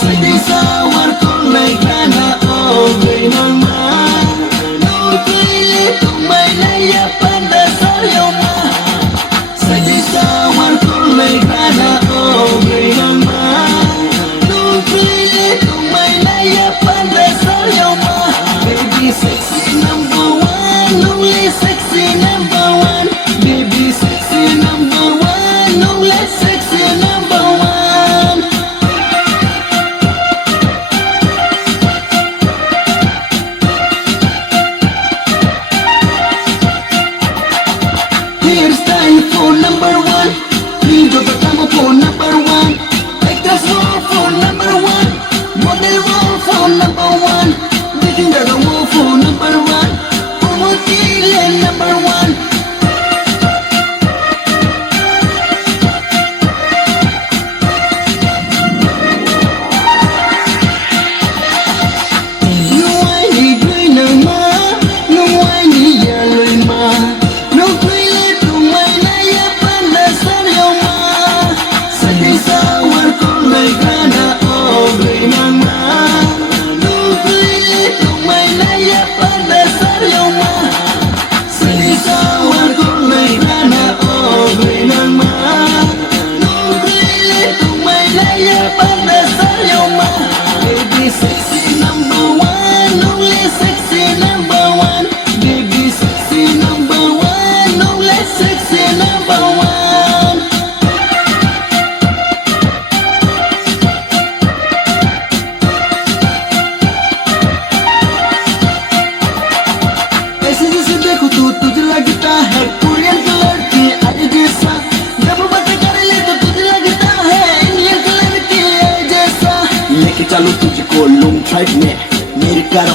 Sedih sawar kulai kana ogai nama Nukili tumai naya pada saryoma Sedih sawar kulai kana ogai nama Nukili tumai naya pada saryoma Baby sexy number one, only sexy number one Baby sexy number one, only sexy number one Here's time for number one Ninjo Tatamo for number one Actors roll for number one Model roll for number one Making the roll for number one Pumutile number one No I need green ma No I need yellow ma No green tumai naya pada saryoma Sedih sawar kulai kana ogai nama No green tumai naya pada saryoma Sedih sawar kulai kana ogai nama No green tumai naya pada saryoma Baby sexy number one, only sexy number one Baby sexy number one, only sexy number one ऐसे जैसे देखो तू तुझे लगता है Korean colour की आई जैसा जब बातें कर ले तो तुझे लगता है इंडियन कलर की आई जैसा लेके चलो तुझको लॉन्ग ड्राइव में मेरी कार